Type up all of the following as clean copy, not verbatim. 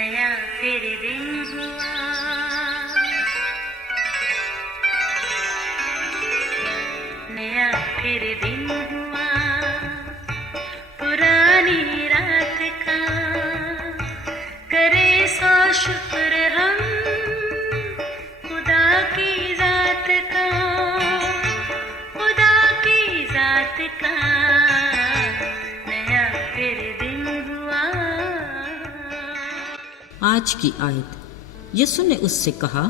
नया फिर दिन हुआ, नया फिर दिन हुआ, पुरानी रात का करे सो शुक्र हम खुदा की जात का, खुदा की जात का नया फिर दिन हुआ। आज की आयत। यीशु ने उससे कहा,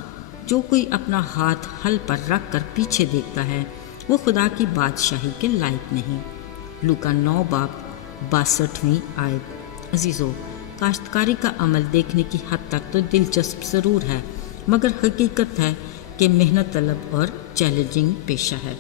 जो कोई अपना हाथ हल पर रख कर पीछे देखता है वो खुदा की बादशाही के लायक नहीं। लूका 9 बाब 62वीं आयत। अजीजों, काश्तकारी का अमल देखने की हद तक तो दिलचस्प ज़रूर है, मगर हकीकत है कि मेहनत तलब और चैलेंजिंग पेशा है।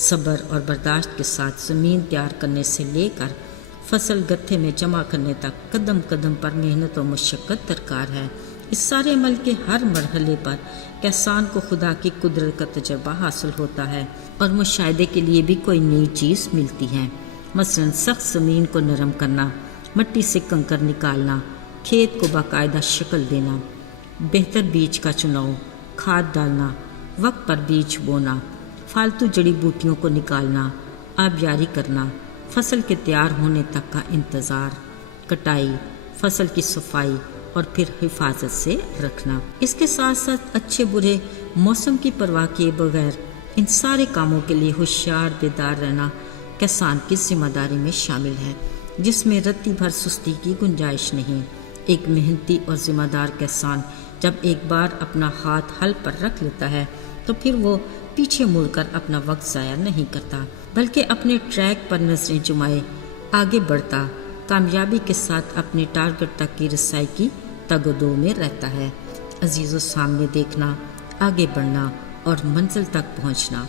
सब्र और बर्दाश्त के साथ ज़मीन तैयार करने से लेकर फसल गत्थे में जमा करने तक कदम कदम पर मेहनत और मशक्क़त दरकार है। इस सारे अमल के हर मरहले पर किसान को खुदा की कुदरत का तजर्बा हासिल होता है और मुशाहिदे के लिए भी कोई नई चीज़ मिलती है। मसलन सख्त ज़मीन को नरम करना, मिट्टी से कंकर निकालना, खेत को बाकायदा शक्ल देना, बेहतर बीज का चुनाव, खाद डालना, वक्त पर बीज बोना, फालतू जड़ी बूटियों को निकालना, आबियारी करना, फसल के तैयार होने तक का इंतज़ार, कटाई, फसल की सफाई और फिर हिफाजत से रखना। इसके साथ साथ अच्छे बुरे मौसम की परवाह किए बगैर इन सारे कामों के लिए होशियार बेदार रहना किसान की जिम्मेदारी में शामिल है, जिसमें रत्ती भर सुस्ती की गुंजाइश नहीं। एक मेहनती और जिम्मेदार किसान जब एक बार अपना हाथ हल पर रख लेता है तो फिर वो पीछे मुड़कर अपना वक्त ज़ाया नहीं करता, बल्कि अपने ट्रैक पर नजरें जुमाए आगे बढ़ता, कामयाबी के साथ अपने टारगेट तक की रसाई की तगदो में रहता है। अजीज़ों, सामने देखना, आगे बढ़ना और मंजिल तक पहुंचना,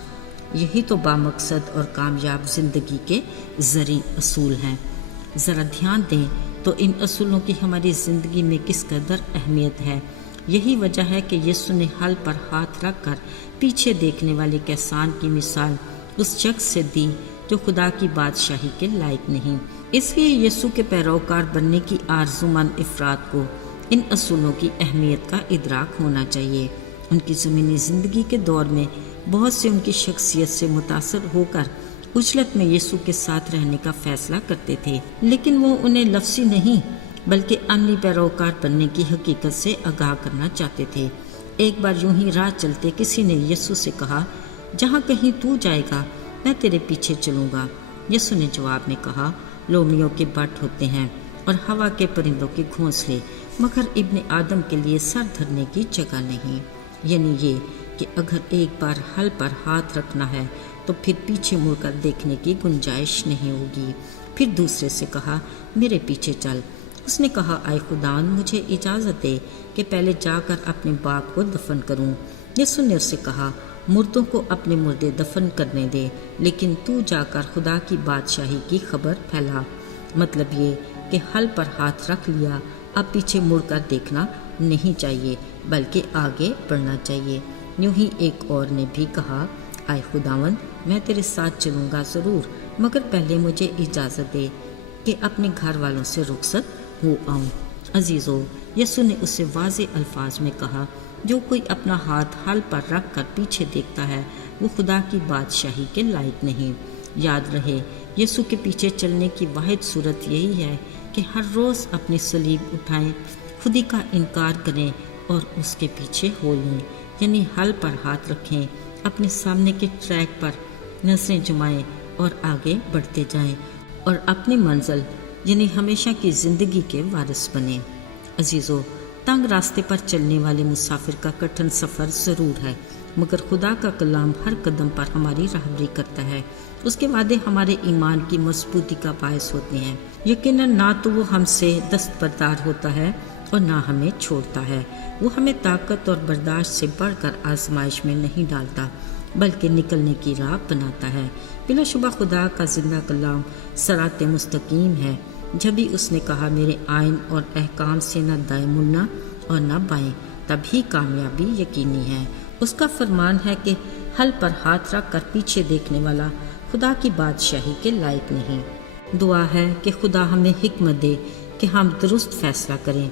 यही तो बामकसद और कामयाब ज़िंदगी के ज़रूरी असूल हैं। ज़रा ध्यान दें तो इन असूलों की हमारी ज़िंदगी में किस कदर अहमियत है। यही वजह है कि यीशु ने हल पर हाथ रख कर पीछे देखने वाले किसान की मिसाल उस शख्स से दी जो खुदा की बादशाही के लायक नहीं। इसलिए यीशु के पैरोकार बनने की आरज़ूमंद अफराद को इन असूलों की अहमियत का इदराक होना चाहिए। उनकी ज़मीनी ज़िंदगी के दौर में बहुत से उनकी शख्सियत से मुतासर होकर उजलत में यीशु के साथ रहने का फैसला करते थे, लेकिन वो उन्हें लफ्ज़ी नहीं बल्कि अमली पैरोकार बनने की हकीकत से आगाह करना चाहते थे। एक बार यूं ही राह चलते किसी ने यीशु से कहा, जहाँ कहीं तू जाएगा मैं तेरे पीछे चलूँगा। यीशु ने जवाब में कहा, लोमड़ियों के बट होते हैं और हवा के परिंदों के घोंसले, मगर इब्ने आदम के लिए सर धरने की जगह नहीं। यानी ये कि अगर एक बार हल पर हाथ रखना है तो फिर पीछे मुड़कर देखने की गुंजाइश नहीं होगी। फिर दूसरे से कहा, मेरे पीछे चल। उसने कहा, आए खुदान, मुझे इजाज़त दे कि पहले जाकर अपने बाप को दफन करूं। यीशु ने उससे कहा, मुर्दों को अपने मुर्दे दफन करने दे, लेकिन तू जाकर खुदा की बादशाही की खबर फैला। मतलब ये कि हल पर हाथ रख लिया, अब पीछे मुड़कर देखना नहीं चाहिए बल्कि आगे बढ़ना चाहिए। यूं ही एक और ने भी कहा, आए खुदावंद, मैं तेरे साथ चलूँगा ज़रूर, मगर पहले मुझे इजाज़त दे कि अपने घर वालों से रुखसत हो आऊँ। अजीज़ों, यीशु ने उससे वाज़े अल्फाज में कहा, जो कोई अपना हाथ हल पर रख कर पीछे देखता है वो खुदा की बादशाही के लायक नहीं। याद रहे, यीशु के पीछे चलने की वाहिद सूरत यही है कि हर रोज़ अपनी सलीब उठाएं, खुदी का इनकार करें और उसके पीछे हो लें। यानी हल पर हाथ रखें, अपने सामने के ट्रैक पर नजरें जुमाएं और आगे बढ़ते जाएं और अपनी मंजिल यानी हमेशा की ज़िंदगी के वारिस बने। अजीज़ों, तंग रास्ते पर चलने वाले मुसाफिर का कठिन सफ़र ज़रूर है, मगर खुदा का कलाम हर कदम पर हमारी रहबरी करता है। उसके वादे हमारे ईमान की मजबूती का बायस होते हैं। यकीनन ना तो वो हमसे दस्तबरदार होता है और ना हमें छोड़ता है। वो हमें ताकत और बर्दाश्त से बढ़कर आजमाइश में नहीं डालता, बल्कि निकलने की राह बनाता है। बिलाशुबा खुदा का जिंदा कलाम सरात मुस्तकीम है। जब भी उसने कहा, मेरे आइन और अहकाम से न दाएं मुड़ना और न बाएं, तभी कामयाबी यकीनी है। उसका फरमान है कि हल पर हाथ रख कर पीछे देखने वाला खुदा की बादशाही के लायक नहीं। दुआ है कि खुदा हमें हिकमत दे कि हम दुरुस्त फैसला करें,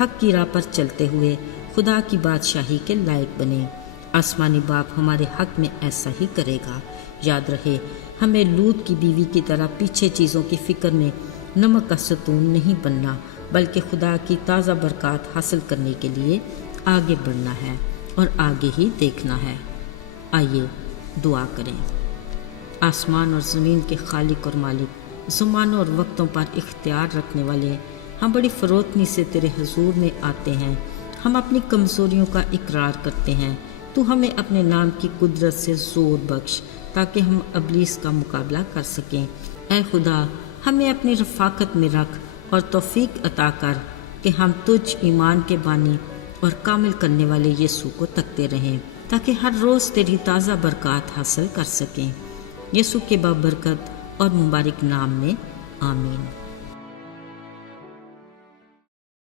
حق کی راہ پر چلتے ہوئے خدا کی بادشاہی کے لائق بنیں۔ آسمانی باپ ہمارے حق میں ایسا ہی کرے گا۔ یاد رہے، ہمیں لوط کی بیوی کی طرح پیچھے چیزوں کی فکر میں نمک کا ستون نہیں بننا، بلکہ خدا کی تازہ برکات حاصل کرنے کے لیے آگے بڑھنا ہے اور آگے ہی دیکھنا ہے۔ آئیے دعا کریں۔ آسمان اور زمین کے خالق اور مالک، زمانوں اور وقتوں پر اختیار رکھنے والے، ہم بڑی فروتنی سے تیرے حضور میں آتے ہیں۔ ہم اپنی کمزوریوں کا اقرار کرتے ہیں۔ تو ہمیں اپنے نام کی قدرت سے زور بخش تاکہ ہم ابلیس کا مقابلہ کر سکیں۔ اے خدا، ہمیں اپنی رفاقت میں رکھ اور توفیق عطا کر کہ ہم تجھ ایمان کے بانی اور کامل کرنے والے یسوع کو تکتے رہیں، تاکہ ہر روز تیری تازہ برکات حاصل کر سکیں۔ یسوع کے بابرکت اور مبارک نام میں آمین۔